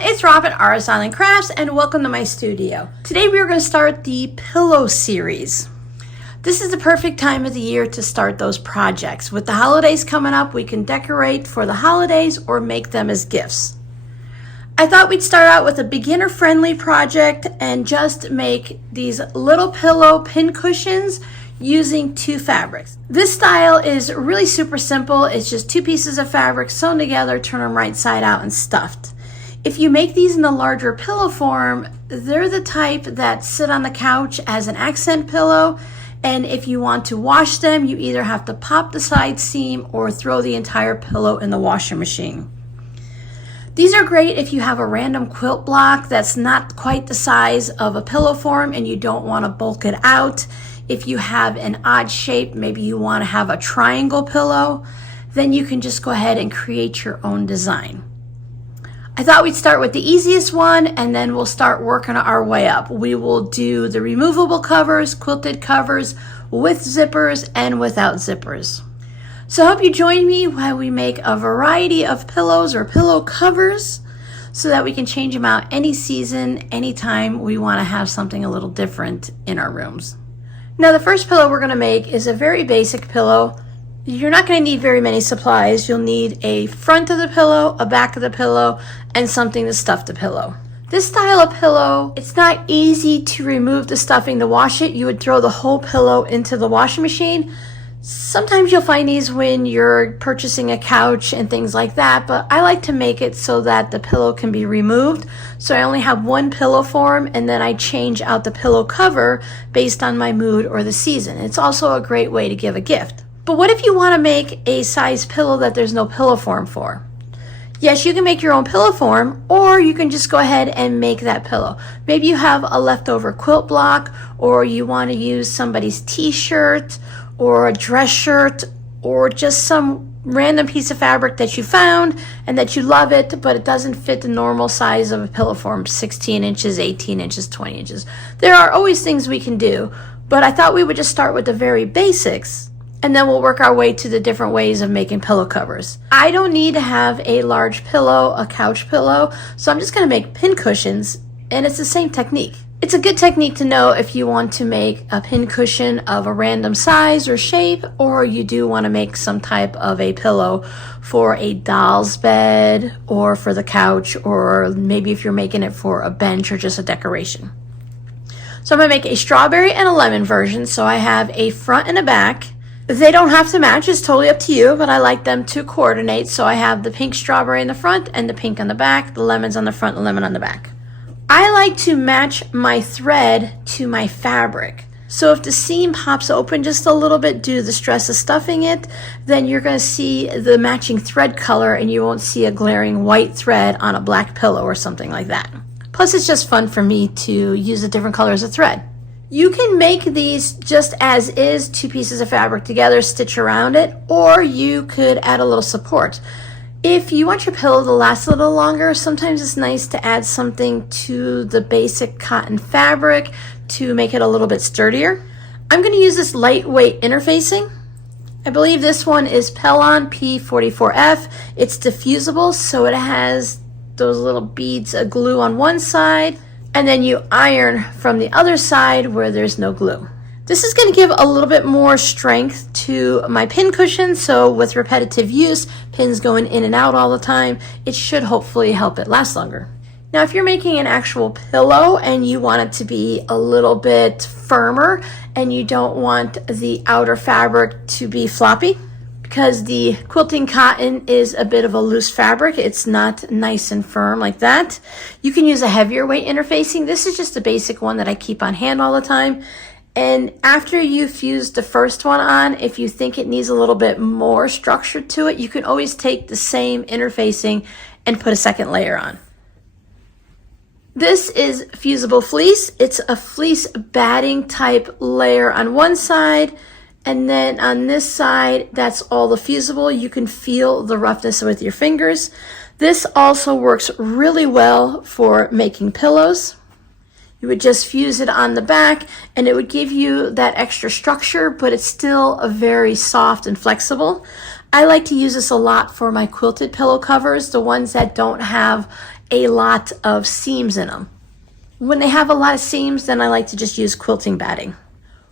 it's Robin, Artisan Island Crafts, and welcome to my studio. Today we are going to start the pillow series. This is the perfect time of the year to start those projects. With the holidays coming up, we can decorate for the holidays or make them as gifts. I thought we'd start out with a beginner-friendly project and just make these little pillow pin cushions using two fabrics. This style is really super simple. It's just two pieces of fabric sewn together, turn them right side out and stuffed. If you make these in the larger pillow form, they're the type that sit on the couch as an accent pillow, and if you want to wash them, you either have to pop the side seam or throw the entire pillow in the washing machine. These are great if you have a random quilt block that's not quite the size of a pillow form and you don't want to bulk it out. If you have an odd shape, maybe you want to have a triangle pillow, then you can just go ahead and create your own design. I thought we'd start with the easiest one and then we'll start working our way up. We will do the removable covers, quilted covers with zippers and without zippers. So I hope you join me while we make a variety of pillows or pillow covers so that we can change them out any season, anytime we want to have something a little different in our rooms. Now the first pillow we're going to make is a very basic pillow. You're not going to need very many supplies. You'll need a front of the pillow, a back of the pillow, and something to stuff the pillow. This style of pillow, it's not easy to remove the stuffing to wash it. You would throw the whole pillow into the washing machine. Sometimes you'll find these when you're purchasing a couch and things like that, but I like to make it so that the pillow can be removed. So I only have one pillow form and then I change out the pillow cover based on my mood or the season. It's also a great way to give a gift. But what if you want to make a size pillow that there's no pillow form for? Yes, you can make your own pillow form, or you can just go ahead and make that pillow. Maybe you have a leftover quilt block, or you want to use somebody's t-shirt, or a dress shirt, or just some random piece of fabric that you found and that you love it, but it doesn't fit the normal size of a pillow form, 16 inches, 18 inches, 20 inches. There are always things we can do, but I thought we would just start with the very basics, and then we'll work our way to the different ways of making pillow covers. I don't need to have a large pillow, a couch pillow, so I'm just going to make pin cushions, and it's the same technique. It's a good technique to know if you want to make a pin cushion of a random size or shape, or you do want to make some type of a pillow for a doll's bed or for the couch, or maybe if you're making it for a bench or just a decoration. So I'm going to make a strawberry and a lemon version. So I have a front and a back. They don't have to match, it's totally up to you, but I like them to coordinate. So I have the pink strawberry in the front and the pink on the back, the lemons on the front, the lemon on the back. I like to match my thread to my fabric. So if the seam pops open just a little bit due to the stress of stuffing it, then you're going to see the matching thread color and you won't see a glaring white thread on a black pillow or something like that. Plus it's just fun for me to use the different colors of thread. You can make these just as is, two pieces of fabric together, stitch around it, or you could add a little support. If you want your pillow to last a little longer, sometimes it's nice to add something to the basic cotton fabric to make it a little bit sturdier. I'm going to use this lightweight interfacing. I believe this one is Pellon P44F. It's diffusible, so it has those little beads of glue on one side, and then you iron from the other side where there's no glue. This is going to give a little bit more strength to my pin cushion, so with repetitive use, pins going in and out all the time, it should hopefully help it last longer. Now if you're making an actual pillow and you want it to be a little bit firmer and you don't want the outer fabric to be floppy, because the quilting cotton is a bit of a loose fabric, it's not nice and firm like that, you can use a heavier weight interfacing. This is just a basic one that I keep on hand all the time. And after you fuse the first one on, if you think it needs a little bit more structure to it, you can always take the same interfacing and put a second layer on. This is fusible fleece. It's a fleece batting type layer on one side, and then on this side, that's all the fusible. You can feel the roughness with your fingers. This also works really well for making pillows. You would just fuse it on the back and it would give you that extra structure, but it's still very soft and flexible. I like to use this a lot for my quilted pillow covers, the ones that don't have a lot of seams in them. When they have a lot of seams, then I like to just use quilting batting.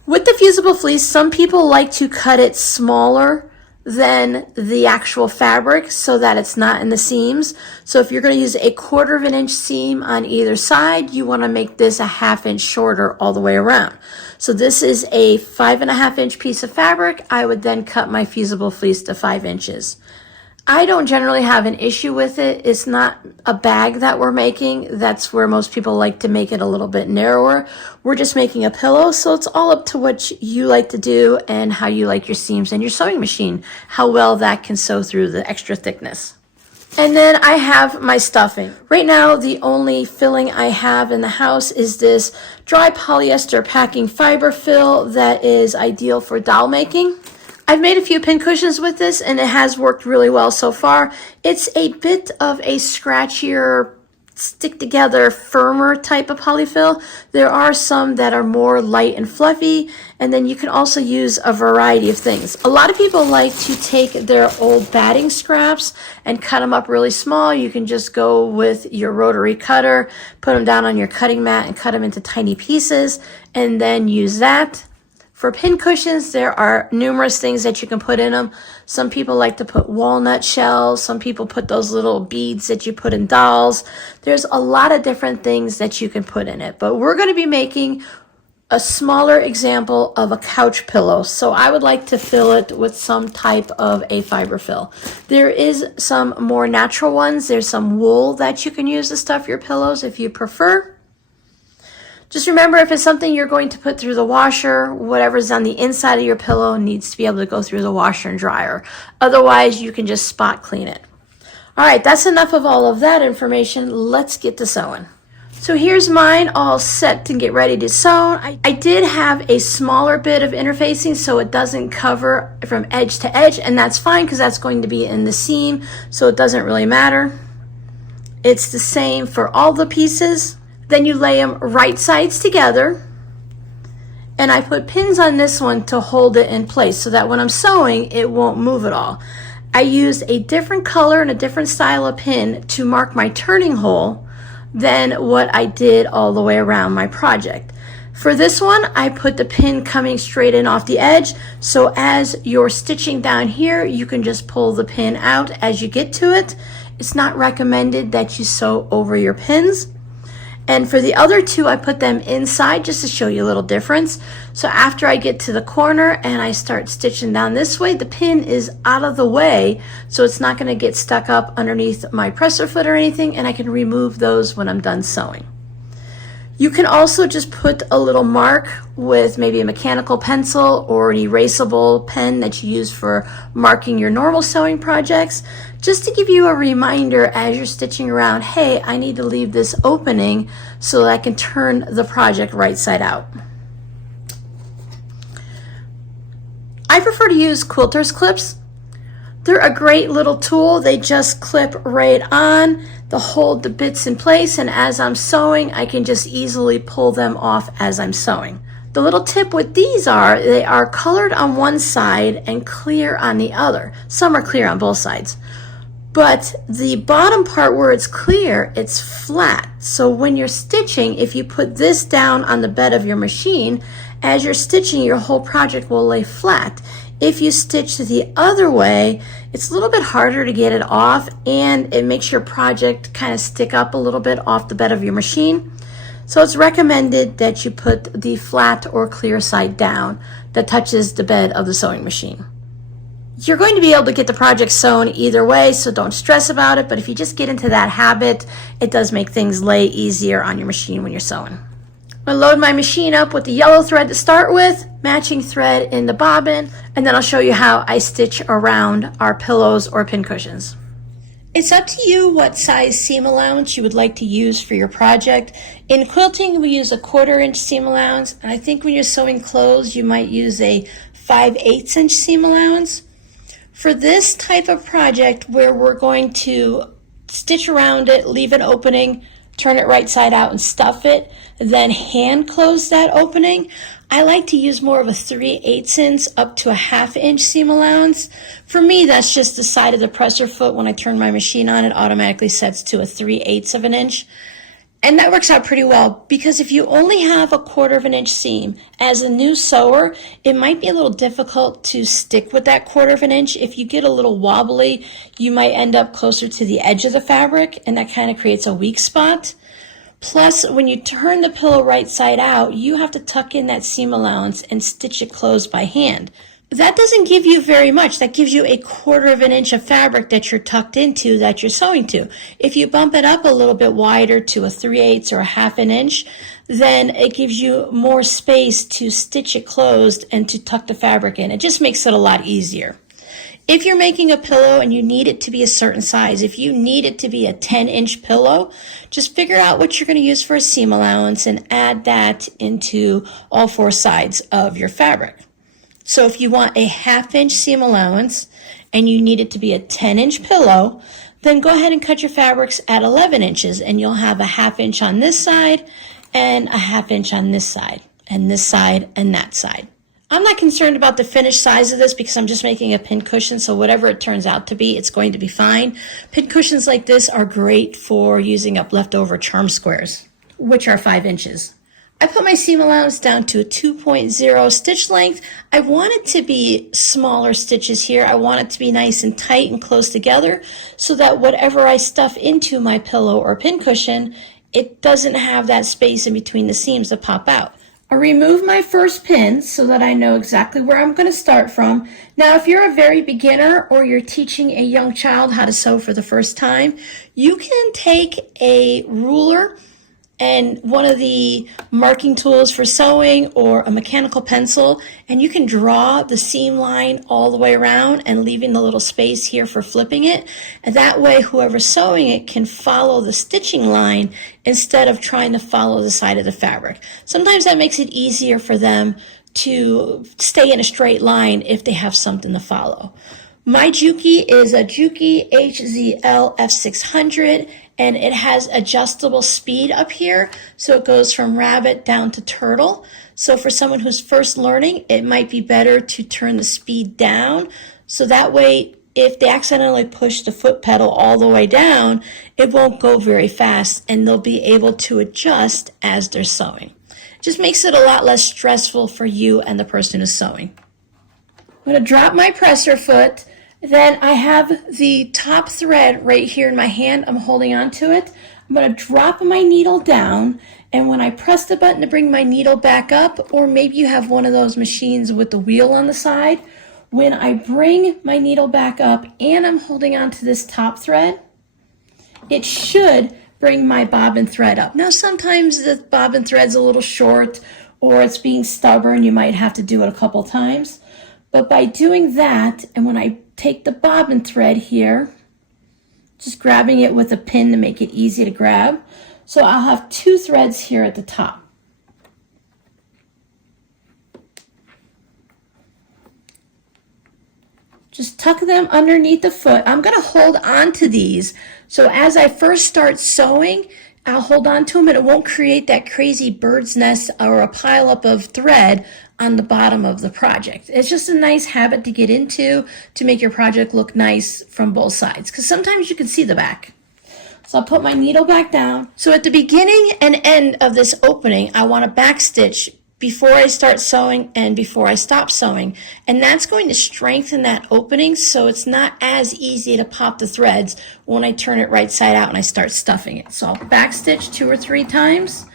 With the fusible fleece, some people like to cut it smaller than the actual fabric so that it's not in the seams. So if you're going to use a 1/4 of an inch seam on either side, you want to make this a 1/2 inch shorter all the way around. So this is a 5.5 inch piece of fabric. I would then cut my fusible fleece to 5 inches. I don't generally have an issue with it. It's not a bag that we're making. That's where most people like to make it a little bit narrower. We're just making a pillow, so it's all up to what you like to do and how you like your seams and your sewing machine, how well that can sew through the extra thickness. And then I have my stuffing. Right now, the only filling I have in the house is this dry polyester packing fiber fill that is ideal for doll making. I've made a few pincushions with this and it has worked really well so far. It's a bit of a scratchier, stick together, firmer type of polyfill. There are some that are more light and fluffy, and then you can also use a variety of things. A lot of people like to take their old batting scraps and cut them up really small. You can just go with your rotary cutter, put them down on your cutting mat and cut them into tiny pieces, and then use that. For pincushions, there are numerous things that you can put in them. Some people like to put walnut shells. Some people put those little beads that you put in dolls. There's a lot of different things that you can put in it. But we're going to be making a smaller example of a couch pillow. So I would like to fill it with some type of a fiber fill. There is some more natural ones. There's some wool that you can use to stuff your pillows if you prefer. Just remember, if it's something you're going to put through the washer, whatever's on the inside of your pillow needs to be able to go through the washer and dryer. Otherwise, you can just spot clean it. All right, that's enough of all of that information. Let's get to sewing. So here's mine all set to get ready to sew. I did have a smaller bit of interfacing so it doesn't cover from edge to edge, and that's fine because that's going to be in the seam, so it doesn't really matter. It's the same for all the pieces. Then you lay them right sides together, and I put pins on this one to hold it in place so that when I'm sewing, it won't move at all. I used a different color and a different style of pin to mark my turning hole than what I did all the way around my project. For this one, I put the pin coming straight in off the edge, so as you're stitching down here, you can just pull the pin out as you get to it. It's not recommended that you sew over your pins. And for the other two, I put them inside just to show you a little difference. So after I get to the corner and I start stitching down this way, the pin is out of the way, so it's not going to get stuck up underneath my presser foot or anything, and I can remove those when I'm done sewing. You can also just put a little mark with maybe a mechanical pencil or an erasable pen that you use for marking your normal sewing projects, just to give you a reminder as you're stitching around, hey, I need to leave this opening so that I can turn the project right side out. I prefer to use quilter's clips. They're a great little tool. They just clip right on to hold the bits in place, and as I'm sewing, I can just easily pull them off as I'm sewing. The little tip with these are, they are colored on one side and clear on the other. Some are clear on both sides. But the bottom part where it's clear, it's flat. So when you're stitching, if you put this down on the bed of your machine, as you're stitching, your whole project will lay flat. If you stitch the other way, it's a little bit harder to get it off, and it makes your project kind of stick up a little bit off the bed of your machine. So it's recommended that you put the flat or clear side down that touches the bed of the sewing machine. You're going to be able to get the project sewn either way, so don't stress about it, but if you just get into that habit, it does make things lay easier on your machine when you're sewing. I'm going to load my machine up with the yellow thread to start with, matching thread in the bobbin, and then I'll show you how I stitch around our pillows or pincushions. It's up to you what size seam allowance you would like to use for your project. In quilting, we use a 1/4 inch seam allowance, and I think when you're sewing clothes, you might use a 5/8 inch seam allowance. For this type of project where we're going to stitch around it, leave an opening, turn it right side out and stuff it, then hand close that opening. I like to use more of a 3/8 inch up to a 1/2 inch seam allowance. For me, that's just the side of the presser foot. When I turn my machine on, it automatically sets to a 3/8 of an inch. And that works out pretty well, because if you only have a 1/4 of an inch seam, as a new sewer, it might be a little difficult to stick with that 1/4 of an inch. If you get a little wobbly, you might end up closer to the edge of the fabric, and that kind of creates a weak spot. Plus, when you turn the pillow right side out, you have to tuck in that seam allowance and stitch it closed by hand. That doesn't give you very much. That gives you a 1/4 of an inch of fabric that you're tucked into, that you're sewing to. If you bump it up a little bit wider to a 3/8 or a 1/2 an inch, then it gives you more space to stitch it closed and to tuck the fabric in. It just makes it a lot easier. If you're making a pillow and you need it to be a certain size, if you need it to be a 10-inch pillow, just figure out what you're going to use for a seam allowance and add that into all 4 sides of your fabric. So if you want a 1/2 inch seam allowance and you need it to be a 10-inch pillow, then go ahead and cut your fabrics at 11 inches, and you'll have a 1/2 inch on this side and a 1/2 inch on this side and this side and that side. I'm not concerned about the finished size of this because I'm just making a pincushion, so whatever it turns out to be, it's going to be fine. Pincushions like this are great for using up leftover charm squares, which are 5 inches. I put my seam allowance down to a 2.0 stitch length. I want it to be smaller stitches here. I want it to be nice and tight and close together so that whatever I stuff into my pillow or pincushion, it doesn't have that space in between the seams to pop out. I remove my first pin so that I know exactly where I'm going to start from. Now, if you're a very beginner or you're teaching a young child how to sew for the first time, you can take a ruler and one of the marking tools for sewing or a mechanical pencil, and you can draw the seam line all the way around and leaving the little space here for flipping it. And that way, whoever's sewing it can follow the stitching line instead of trying to follow the side of the fabric. Sometimes that makes it easier for them to stay in a straight line if they have something to follow. My Juki is a Juki HZL F600, and it has adjustable speed up here, so it goes from rabbit down to turtle. So for someone who's first learning, it might be better to turn the speed down, so that way if they accidentally push the foot pedal all the way down, it won't go very fast and they'll be able to adjust as they're sewing. It just makes it a lot less stressful for you and the person who's sewing. I'm going to drop my presser foot. Then I have the top thread right here in my hand. I'm holding on to it. I'm going to drop my needle down, and when I press the button to bring my needle back up, or maybe you have one of those machines with the wheel on the side, when I bring my needle back up and I'm holding on to this top thread, it should bring my bobbin thread up. Now sometimes the bobbin thread's a little short or it's being stubborn. You might have to do it a couple times. But by doing that, and when I take the bobbin thread here, just grabbing it with a pin to make it easy to grab. So I'll have 2 threads here at the top. Just tuck them underneath the foot. I'm going to hold on to these. So as I first start sewing, I'll hold on to them and it won't create that crazy bird's nest or a pileup of thread on the bottom of the project. It's just a nice habit to get into to make your project look nice from both sides, because sometimes you can see the back. So I'll put my needle back down. So at the beginning and end of this opening, I want to back stitch before I start sewing and before I stop sewing. And that's going to strengthen that opening so it's not as easy to pop the threads when I turn it right side out and I start stuffing it. So I'll back stitch 2 or 3 times,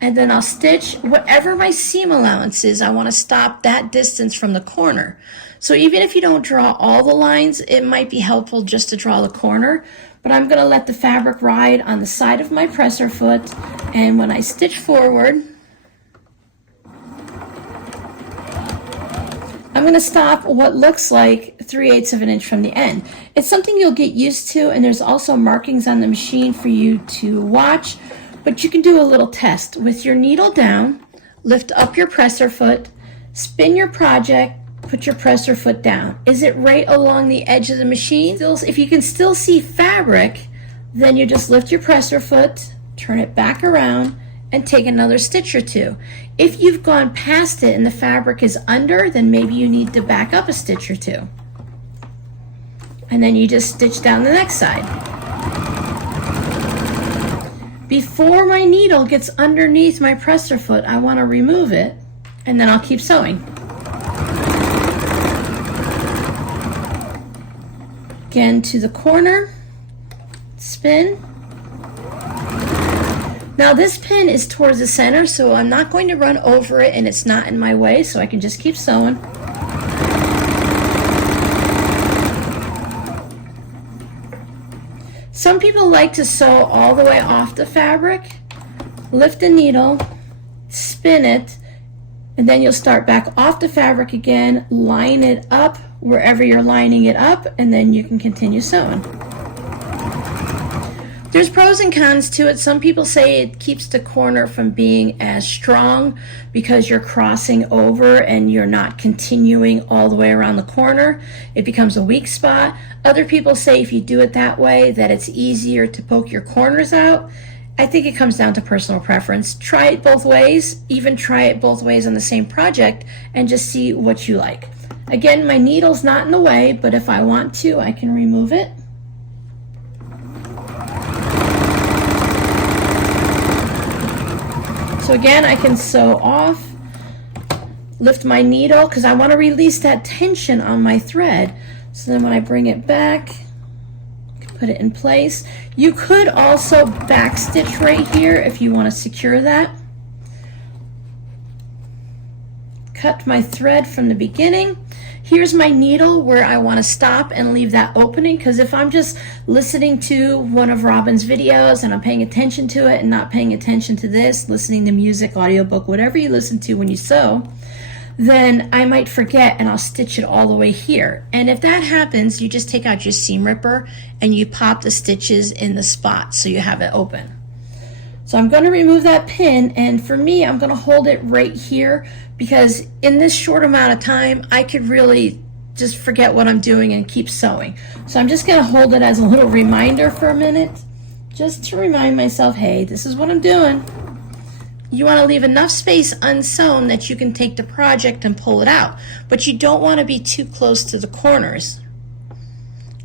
and then I'll stitch whatever my seam allowance is. I want to stop that distance from the corner. So even if you don't draw all the lines, it might be helpful just to draw the corner. But I'm going to let the fabric ride on the side of my presser foot, and when I stitch forward, I'm going to stop what looks like 3/8 of an inch from the end. It's something you'll get used to, and there's also markings on the machine for you to watch, but you can do a little test. With your needle down, lift up your presser foot, spin your project, put your presser foot down. Is it right along the edge of the machine? If you can still see fabric, then you just lift your presser foot, turn it back around, and take another stitch or two. If you've gone past it and the fabric is under, then maybe you need to back up a stitch or two. And then you just stitch down the next side. Before my needle gets underneath my presser foot, I want to remove it, and then I'll keep sewing. Again to the corner, spin. Now this pin is towards the center, so I'm not going to run over it and it's not in my way, so I can just keep sewing. Some people like to sew all the way off the fabric, lift the needle, spin it, and then you'll start back off the fabric again, line it up wherever you're lining it up, and then you can continue sewing. There's pros and cons to it. Some people say it keeps the corner from being as strong because you're crossing over and you're not continuing all the way around the corner. It becomes a weak spot. Other people say if you do it that way that it's easier to poke your corners out. I think it comes down to personal preference. Try it both ways, even try it both ways on the same project and just see what you like. Again, my needle's not in the way, but if I want to, I can remove it. So again, I can sew off, lift my needle, because I want to release that tension on my thread. So then when I bring it back, put it in place. You could also back stitch right here if you want to secure that. Cut my thread from the beginning. Here's my needle where I want to stop and leave that opening, because if I'm just listening to one of Robin's videos and I'm paying attention to it and not paying attention to this, listening to music, audiobook, whatever you listen to when you sew, then I might forget and I'll stitch it all the way here. And if that happens, you just take out your seam ripper and you pop the stitches in the spot so you have it open. So I'm going to remove that pin, and for me, I'm going to hold it right here because in this short amount of time, I could really just forget what I'm doing and keep sewing. So I'm just going to hold it as a little reminder for a minute, just to remind myself, hey, this is what I'm doing. You want to leave enough space unsewn that you can take the project and pull it out, but you don't want to be too close to the corners.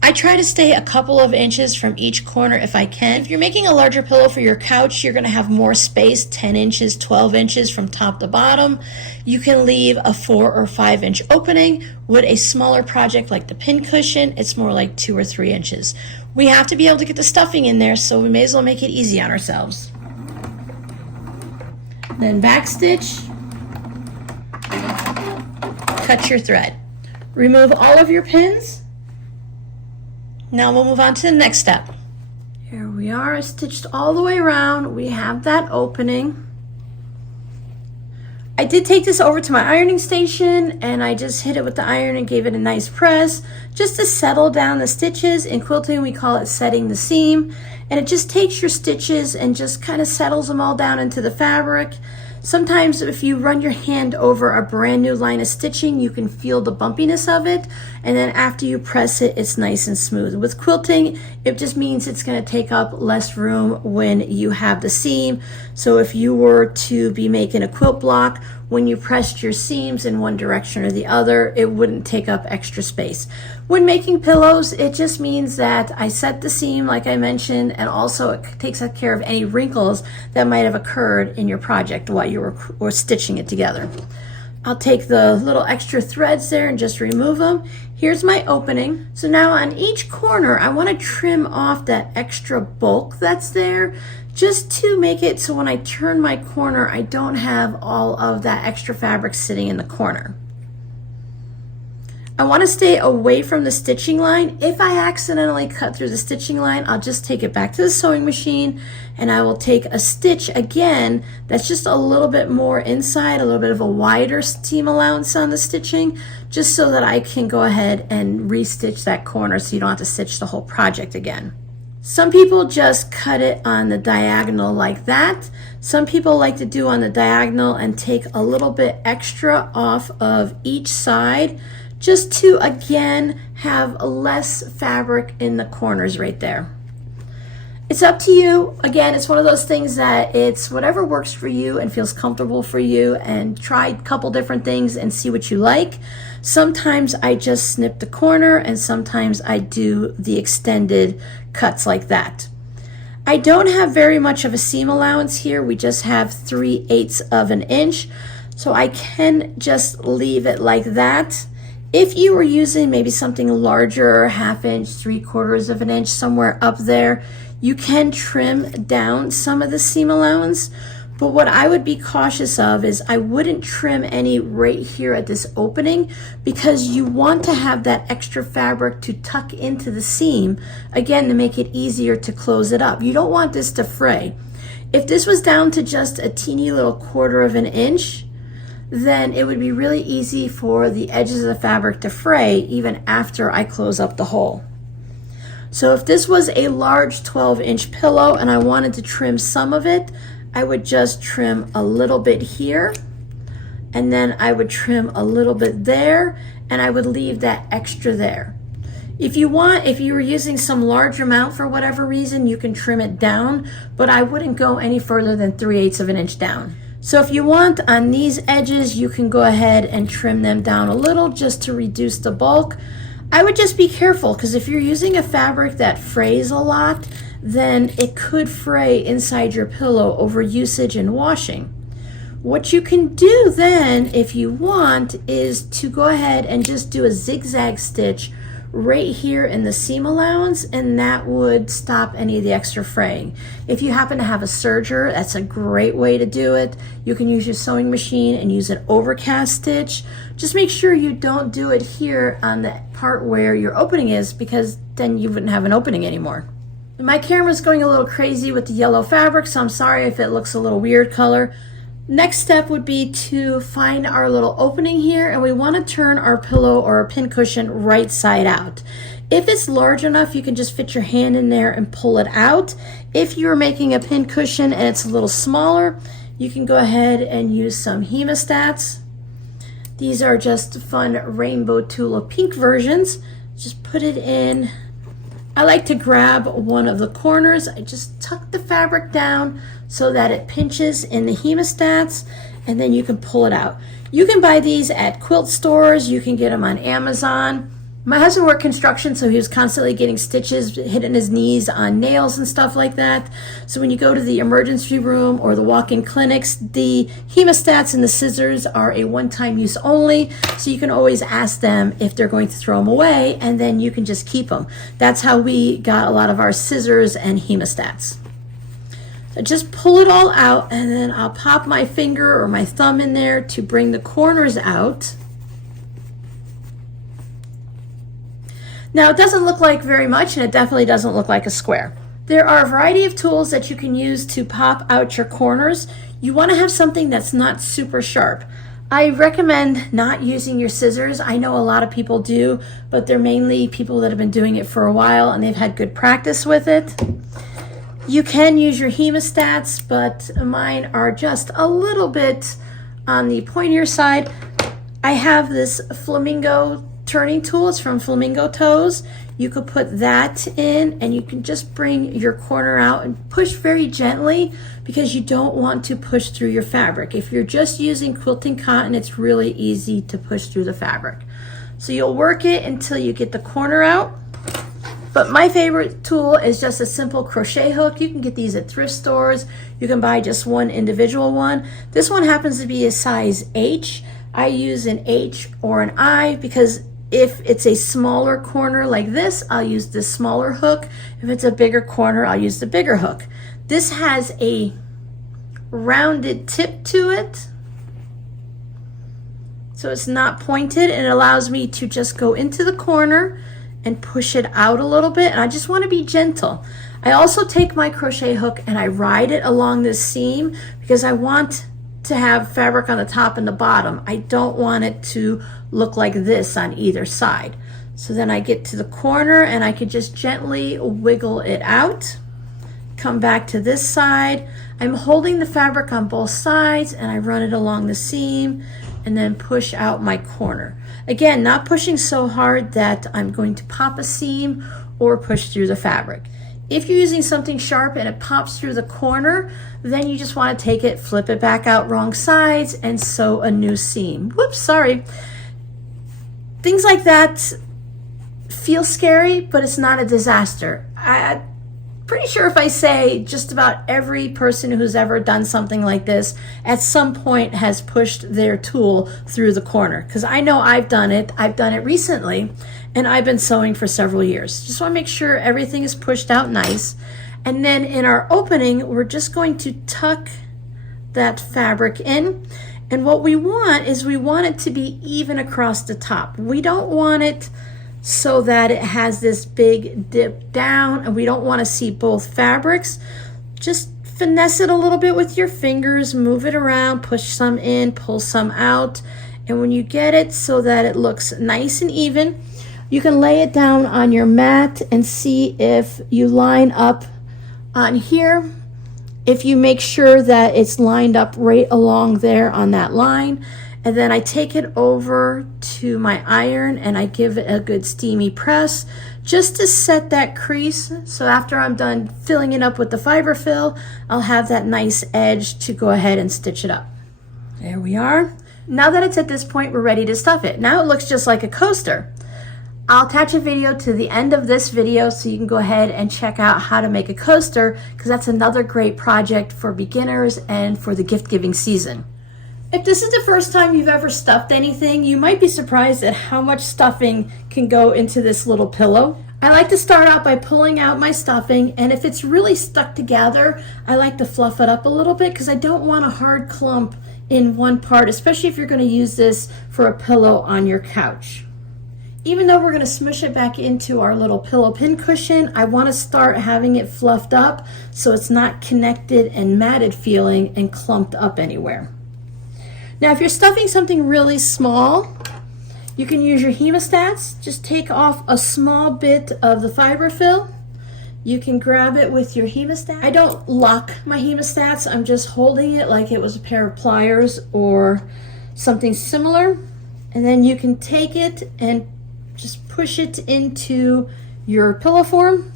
I try to stay a couple of inches from each corner if I can. If you're making a larger pillow for your couch, you're going to have more space, 10 inches, 12 inches from top to bottom. You can leave a 4 or 5 inch opening. With a smaller project like the pincushion, it's more like 2 or 3 inches. We have to be able to get the stuffing in there, so we may as well make it easy on ourselves. Then back stitch, cut your thread. Remove all of your pins. Now we'll move on to the next step. Here we are, I stitched all the way around. We have that opening. I did take this over to my ironing station and I just hit it with the iron and gave it a nice press just to settle down the stitches. In quilting, we call it setting the seam. And it just takes your stitches and just kind of settles them all down into the fabric. Sometimes if you run your hand over a brand new line of stitching, you can feel the bumpiness of it, and then after you press it, it's nice and smooth. With quilting, it just means it's going to take up less room when you have the seam. So if you were to be making a quilt block, when you pressed your seams in one direction or the other, it wouldn't take up extra space. When making pillows, it just means that I set the seam like I mentioned, and also it takes care of any wrinkles that might have occurred in your project while you were stitching it together. I'll take the little extra threads there and just remove them. Here's my opening. So now on each corner, I want to trim off that extra bulk that's there, just to make it so when I turn my corner, I don't have all of that extra fabric sitting in the corner. I want to stay away from the stitching line. If I accidentally cut through the stitching line, I'll just take it back to the sewing machine and I will take a stitch again that's just a little bit more inside, a little bit of a wider seam allowance on the stitching, just so that I can go ahead and restitch that corner so you don't have to stitch the whole project again. Some people just cut it on the diagonal like that. Some people like to do on the diagonal and take a little bit extra off of each side, just to again have less fabric in the corners right there. It's up to you. Again, it's one of those things that it's whatever works for you and feels comfortable for you, and try a couple different things and see what you like. Sometimes I just snip the corner, and sometimes I do the extended cuts like that. I don't have very much of a seam allowance here. We just have 3/8 of an inch. So I can just leave it like that. If you were using maybe something larger, 1/2 inch, 3/4 of an inch, somewhere up there, you can trim down some of the seam allowance. But what I would be cautious of is I wouldn't trim any right here at this opening, because you want to have that extra fabric to tuck into the seam, again, to make it easier to close it up. You don't want this to fray. If this was down to just a teeny little 1/4 of an inch, then it would be really easy for the edges of the fabric to fray even after I close up the hole. So if this was a large 12-inch pillow and I wanted to trim some of it, I would just trim a little bit here, and then I would trim a little bit there, and I would leave that extra there. If you were using some large amount for whatever reason, you can trim it down, but I wouldn't go any further than 3/8 of an inch down. So if you want on these edges, you can go ahead and trim them down a little just to reduce the bulk. I would just be careful, because if you're using a fabric that frays a lot, then it could fray inside your pillow over usage and washing. What you can do then, if you want, is to go ahead and just do a zigzag stitch right here in the seam allowance, and that would stop any of the extra fraying. If you happen to have a serger, that's a great way to do it. You can use your sewing machine and use an overcast stitch. Just make sure you don't do it here on the part where your opening is, because then you wouldn't have an opening anymore. My camera's going a little crazy with the yellow fabric, so I'm sorry if it looks a little weird color. Next step would be to find our little opening here, and we want to turn our pillow or our pincushion right side out. If it's large enough, you can just fit your hand in there and pull it out. If you're making a pincushion and it's a little smaller, you can go ahead and use some hemostats. These are just fun rainbow tulip pink versions. Just put it in. I like to grab one of the corners. I just tuck the fabric down so that it pinches in the hemostats, and then you can pull it out. You can buy these at quilt stores. You can get them on Amazon. My husband worked construction, so he was constantly getting stitches, hitting his knees on nails and stuff like that. So when you go to the emergency room or the walk-in clinics, the hemostats and the scissors are a one-time use only. So you can always ask them if they're going to throw them away, and then you can just keep them. That's how we got a lot of our scissors and hemostats. So just pull it all out, and then I'll pop my finger or my thumb in there to bring the corners out. Now, it doesn't look like very much, and it definitely doesn't look like a square. There are a variety of tools that you can use to pop out your corners. You want to have something that's not super sharp. I recommend not using your scissors. I know a lot of people do, but they're mainly people that have been doing it for a while and they've had good practice with it. You can use your hemostats, but mine are just a little bit on the pointier side. I have this flamingo turning tool. It's from Flamingo Toes. You could put that in, and you can just bring your corner out and push very gently, because you don't want to push through your fabric. If you're just using quilting cotton, it's really easy to push through the fabric. So you'll work it until you get the corner out. But my favorite tool is just a simple crochet hook. You can get these at thrift stores. You can buy just one individual one. This one happens to be a size H. I use an H or an I, because if it's a smaller corner like this, I'll use this smaller hook. If it's a bigger corner, I'll use the bigger hook. This has a rounded tip to it, so it's not pointed, and it allows me to just go into the corner and push it out a little bit, and I just want to be gentle. I also take my crochet hook and I ride it along this seam, because I want to have fabric on the top and the bottom. I don't want it to look like this on either side. So then I get to the corner and I can just gently wiggle it out. Come back to this side. I'm holding the fabric on both sides, and I run it along the seam and then push out my corner. Again, not pushing so hard that I'm going to pop a seam or push through the fabric. If you're using something sharp and it pops through the corner, then you just want to take it, flip it back out wrong sides, and sew a new seam. Whoops, sorry. Things like that feel scary, but it's not a disaster. I'm pretty sure if I say just about every person who's ever done something like this at some point has pushed their tool through the corner, because I know I've done it. I've done it recently, and I've been sewing for several years. Just want to make sure everything is pushed out nice. And then in our opening, we're just going to tuck that fabric in. And what we want is we want it to be even across the top. We don't want it so that it has this big dip down, and we don't want to see both fabrics. Just finesse it a little bit with your fingers, move it around, push some in, pull some out. And when you get it so that it looks nice and even, you can lay it down on your mat and see if you line up on here. If you make sure that it's lined up right along there on that line, and then I take it over to my iron and I give it a good steamy press just to set that crease. So after I'm done filling it up with the fiber fill, I'll have that nice edge to go ahead and stitch it up. There we are. Now that it's at this point, we're ready to stuff it. Now it looks just like a coaster. I'll attach a video to the end of this video so you can go ahead and check out how to make a coaster, because that's another great project for beginners and for the gift giving season. If this is the first time you've ever stuffed anything, you might be surprised at how much stuffing can go into this little pillow. I like to start out by pulling out my stuffing, and if it's really stuck together, I like to fluff it up a little bit because I don't want a hard clump in one part, especially if you're going to use this for a pillow on your couch. Even though we're going to smush it back into our little pillow pin cushion, I want to start having it fluffed up so it's not connected and matted feeling and clumped up anywhere. Now, if you're stuffing something really small, you can use your hemostats. Just take off a small bit of the fiber fill. You can grab it with your hemostat. I don't lock my hemostats. I'm just holding it like it was a pair of pliers or something similar. And then you can take it and just push it into your pillow form.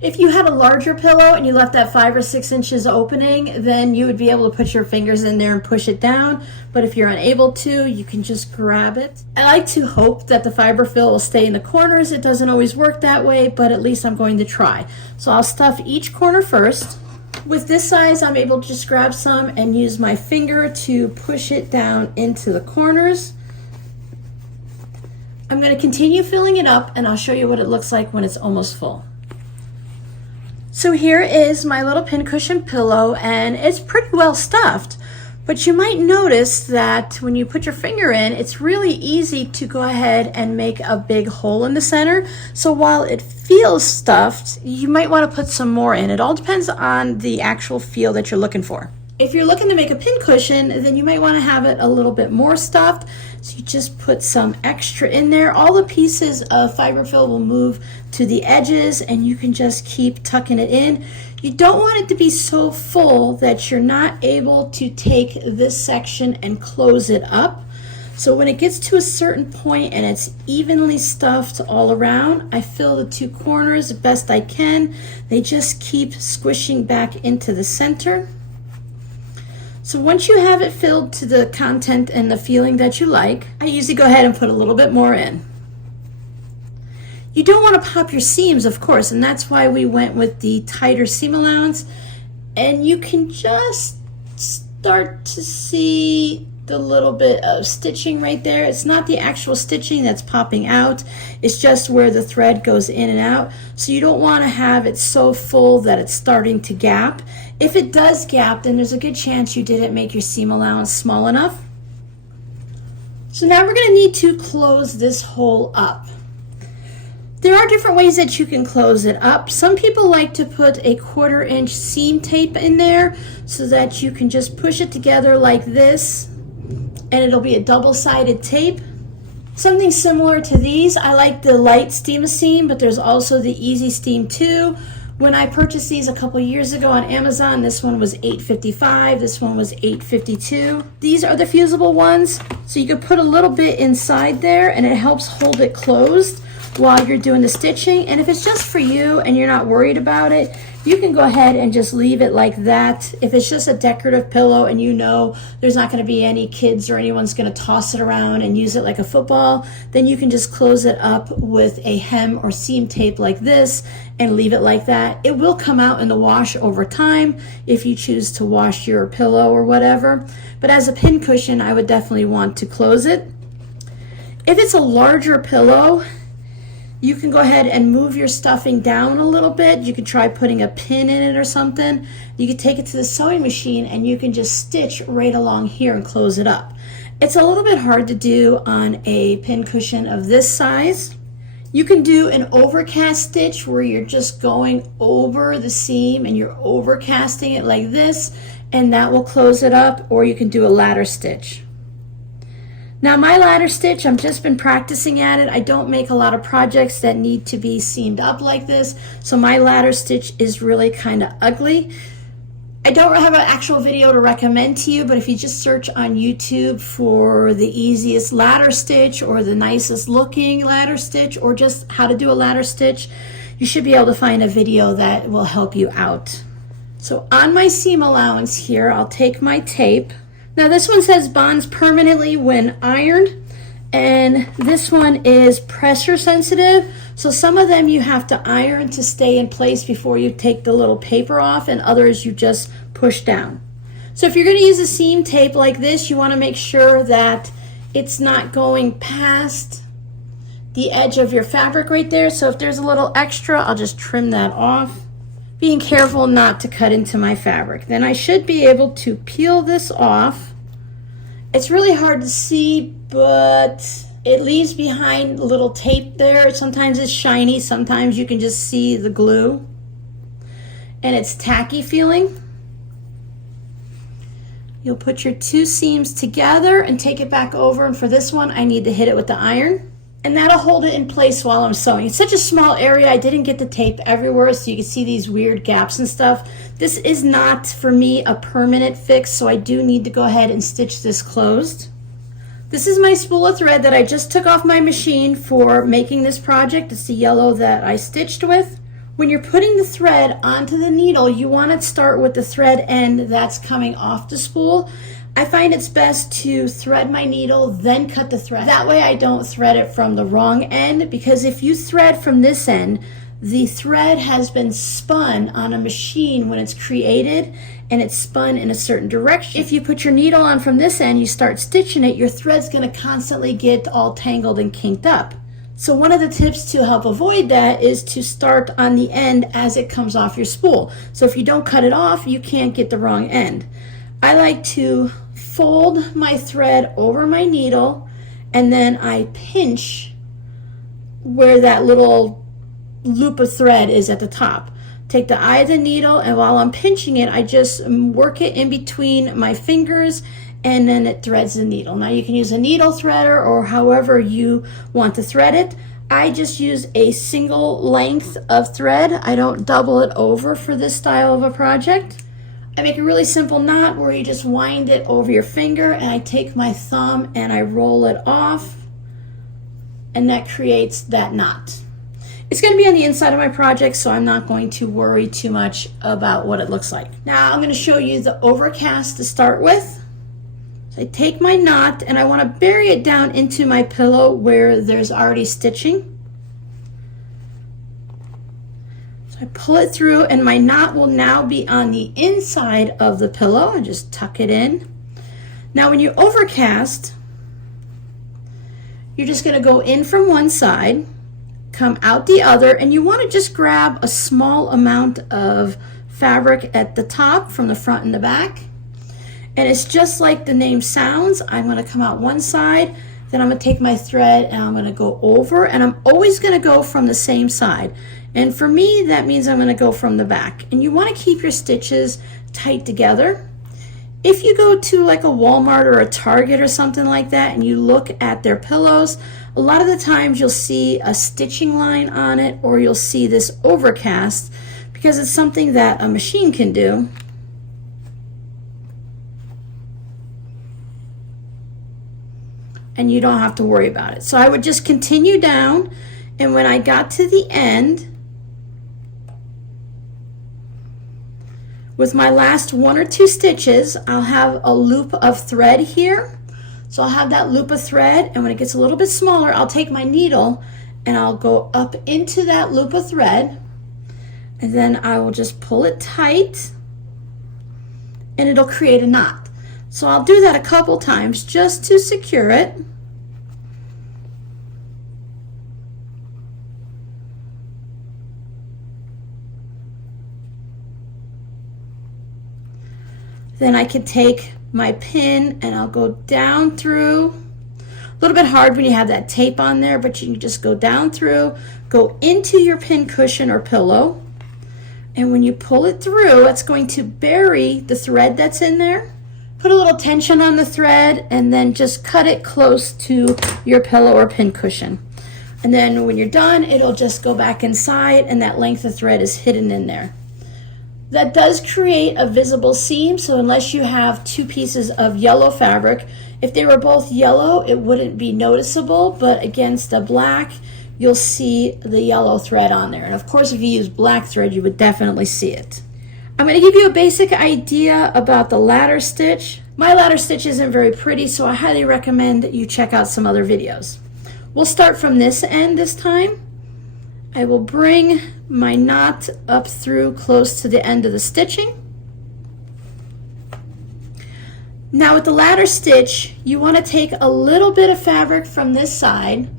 If you had a larger pillow and you left that 5 or 6 inches opening, then you would be able to put your fingers in there and push it down. But if you're unable to, you can just grab it. I like to hope that the fiber fill will stay in the corners. It doesn't always work that way, but at least I'm going to try. So I'll stuff each corner first. With this size, I'm able to just grab some and use my finger to push it down into the corners. I'm going to continue filling it up, and I'll show you what it looks like when it's almost full. So here is my little pincushion pillow, and it's pretty well stuffed, but you might notice that when you put your finger in, it's really easy to go ahead and make a big hole in the center. So while it feels stuffed, you might want to put some more in. It all depends on the actual feel that you're looking for. If you're looking to make a pincushion, then you might want to have it a little bit more stuffed. So you just put some extra in there. All the pieces of fiber fill will move to the edges, and you can just keep tucking it in. You don't want it to be so full that you're not able to take this section and close it up. So when it gets to a certain point and it's evenly stuffed all around, I fill the 2 corners the best I can. They just keep squishing back into the center. So once you have it filled to the content and the feeling that you like, I usually go ahead and put a little bit more in. You don't want to pop your seams, of course, and that's why we went with the tighter seam allowance. And you can just start to see the little bit of stitching right there. It's not the actual stitching that's popping out, it's just where the thread goes in and out. So you don't want to have it so full that it's starting to gap. If it does gap, then there's a good chance you didn't make your seam allowance small enough. So now we're going to need to close this hole up. There are different ways that you can close it up. Some people like to put a 1/4 inch seam tape in there so that you can just push it together like this, and it'll be a double-sided tape. Something similar to these, I like the light steam seam, but there's also the easy steam too. When I purchased these a couple years ago on Amazon, this one was $8.55, this one was $8.52. These are the fusible ones, so you can put a little bit inside there and it helps hold it closed. while you're doing the stitching. And if it's just for you and you're not worried about it, you can go ahead and just leave it like that. If it's just a decorative pillow and you know there's not going to be any kids or anyone's going to toss it around and use it like a football, then you can just close it up with a hem or seam tape like this and leave it like that. It will come out in the wash over time if you choose to wash your pillow or whatever. But as a pincushion, I would definitely want to close it. If it's a larger pillow, you can go ahead and move your stuffing down a little bit. You could try putting a pin in it or something. You could take it to the sewing machine and you can just stitch right along here and close it up. It's a little bit hard to do on a pincushion of this size. You can do an overcast stitch where you're just going over the seam and you're overcasting it like this, and that will close it up, or you can do a ladder stitch. Now my ladder stitch, I've just been practicing at it. I don't make a lot of projects that need to be seamed up like this, so my ladder stitch is really kind of ugly. I don't have an actual video to recommend to you, but if you just search on YouTube for the easiest ladder stitch or the nicest looking ladder stitch or just how to do a ladder stitch, you should be able to find a video that will help you out. So on my seam allowance here, I'll take my tape. Now this one says bonds permanently when ironed, and this one is pressure sensitive. So some of them you have to iron to stay in place before you take the little paper off, and others you just push down. So if you're going to use a seam tape like this, you want to make sure that it's not going past the edge of your fabric right there. So if there's a little extra, I'll just trim that off, being careful not to cut into my fabric. Then I should be able to peel this off. It's really hard to see, but it leaves behind a little tape there. Sometimes it's shiny, sometimes you can just see the glue, and it's tacky feeling. You'll put your two seams together and take it back over, and for this one I need to hit it with the iron, and that'll hold it in place while I'm sewing. It's such a small area, I didn't get the tape everywhere, so you can see these weird gaps and stuff. This is not, for me, a permanent fix, so I do need to go ahead and stitch this closed. This is my spool of thread that I just took off my machine for making this project. It's the yellow that I stitched with. When you're putting the thread onto the needle, you want to start with the thread end that's coming off the spool. I find it's best to thread my needle, then cut the thread. That way I don't thread it from the wrong end, because if you thread from this end, the thread has been spun on a machine when it's created, and it's spun in a certain direction. If you put your needle on from this end, you start stitching it, your thread's going to constantly get all tangled and kinked up. So one of the tips to help avoid that is to start on the end as it comes off your spool. So if you don't cut it off, you can't get the wrong end. I like to fold my thread over my needle, and then I pinch where that little loop of thread is at the top. Take the eye of the needle, and while I'm pinching it, I just work it in between my fingers, and then it threads the needle. Now you can use a needle threader or however you want to thread it. I just use a single length of thread. I don't double it over for this style of a project. I make a really simple knot where you just wind it over your finger, and I take my thumb and I roll it off, and that creates that knot. It's going to be on the inside of my project, so I'm not going to worry too much about what it looks like. Now I'm going to show you the overcast to start with. So I take my knot and I want to bury it down into my pillow where there's already stitching. So I pull it through, and my knot will now be on the inside of the pillow. I just tuck it in. Now when you overcast, you're just going to go in from one side, come out the other, and you want to just grab a small amount of fabric at the top from the front and the back. And it's just like the name sounds. I'm going to come out one side, then I'm going to take my thread and I'm going to go over, and I'm always going to go from the same side. And for me, that means I'm going to go from the back. And you want to keep your stitches tight together. If you go to like a Walmart or a Target or something like that and you look at their pillows, a lot of the times you'll see a stitching line on it, or you'll see this overcast, because it's something that a machine can do. And you don't have to worry about it. So I would just continue down And when I got to the end, with my last 1 or 2 stitches, I'll have a loop of thread here. So I'll have that loop of thread, and when it gets a little bit smaller, I'll take my needle and I'll go up into that loop of thread, and then I will just pull it tight and it'll create a knot. So I'll do that a couple times just to secure it. Then I can take my pin and I'll go down through. A little bit hard when you have that tape on there, but you can just go down through, go into your pin cushion or pillow, and when you pull it through, it's going to bury the thread that's in there. Put a little tension on the thread and then just cut it close to your pillow or pin cushion. And then when you're done, it'll just go back inside and that length of thread is hidden in there. That does create a visible seam, so unless you have 2 pieces of yellow fabric, if they were both yellow, it wouldn't be noticeable, but against the black, you'll see the yellow thread on there. And of course, if you use black thread, you would definitely see it. I'm going to give you a basic idea about the ladder stitch. My ladder stitch isn't very pretty, so I highly recommend that you check out some other videos. We'll start from this end this time. I will bring my knot up through close to the end of the stitching. Now with the ladder stitch, you want to take a little bit of fabric from this side,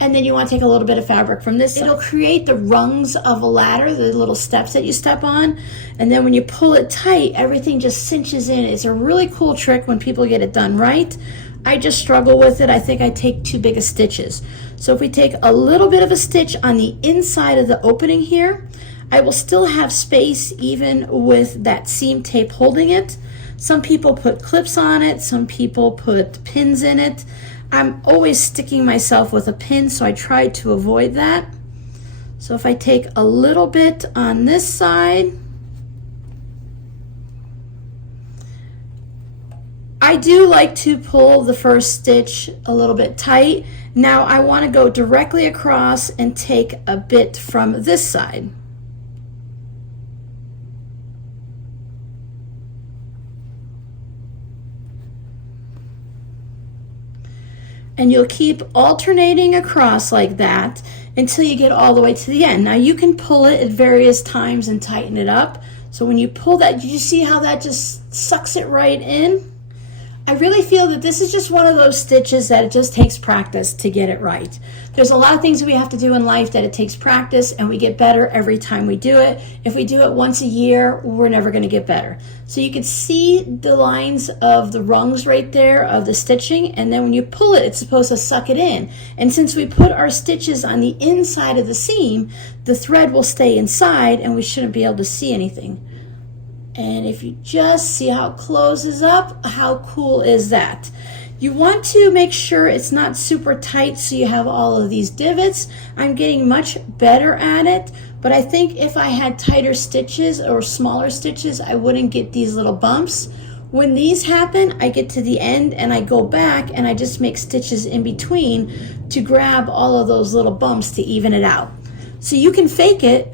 and then you want to take a little bit of fabric from this side. It'll create the rungs of a ladder, the little steps that you step on, and then when you pull it tight, everything just cinches in. It's a really cool trick when people get it done right. I just struggle with it. I think I take too big of stitches. So if we take a little bit of a stitch on the inside of the opening here, I will still have space even with that seam tape holding it. Some people put clips on it, some people put pins in it. I'm always sticking myself with a pin, so I try to avoid that. So if I take a little bit on this side, I do like to pull the first stitch a little bit tight. Now I want to go directly across and take a bit from this side. And you'll keep alternating across like that until you get all the way to the end. Now you can pull it at various times and tighten it up. So when you pull that, you see how that just sucks it right in? I really feel that this is just one of those stitches that it just takes practice to get it right. There's a lot of things we have to do in life that it takes practice, and we get better every time we do it. If we do it once a year, we're never going to get better. So you can see the lines of the rungs right there of the stitching, and then when you pull it, it's supposed to suck it in. And since we put our stitches on the inside of the seam, the thread will stay inside and we shouldn't be able to see anything. And if you just see how it closes up, how cool is that? You want to make sure it's not super tight so you have all of these divots. I'm getting much better at it, but I think if I had tighter stitches or smaller stitches, I wouldn't get these little bumps. When these happen, I get to the end and I go back and I just make stitches in between to grab all of those little bumps to even it out. So you can fake it.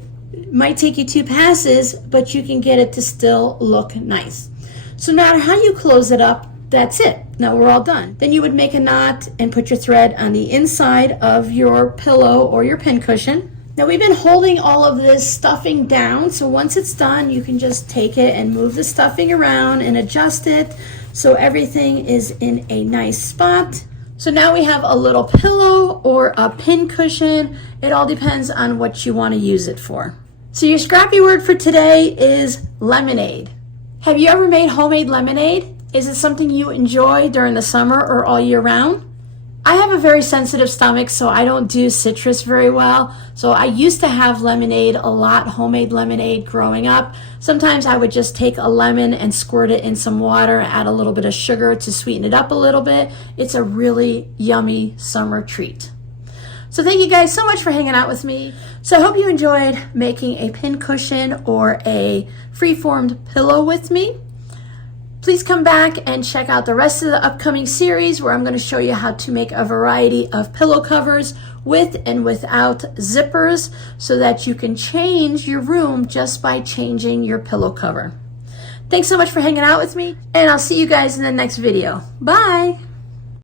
Might take you 2 passes, but you can get it to still look nice. So no matter how you close it up, that's it. Now we're all done. Then you would make a knot and put your thread on the inside of your pillow or your pincushion. Now we've been holding all of this stuffing down, so once it's done, you can just take it and move the stuffing around and adjust it so everything is in a nice spot. So now we have a little pillow or a pincushion. It all depends on what you want to use it for. So your scrappy word for today is lemonade. Have you ever made homemade lemonade? Is it something you enjoy during the summer or all year round? I have a very sensitive stomach, so I don't do citrus very well. So I used to have lemonade a lot, homemade lemonade growing up. Sometimes I would just take a lemon and squirt it in some water, add a little bit of sugar to sweeten it up a little bit. It's a really yummy summer treat. So thank you guys so much for hanging out with me. So I hope you enjoyed making a pincushion or a free-formed pillow with me. Please come back and check out the rest of the upcoming series where I'm going to show you how to make a variety of pillow covers with and without zippers so that you can change your room just by changing your pillow cover. Thanks so much for hanging out with me, and I'll see you guys in the next video. Bye!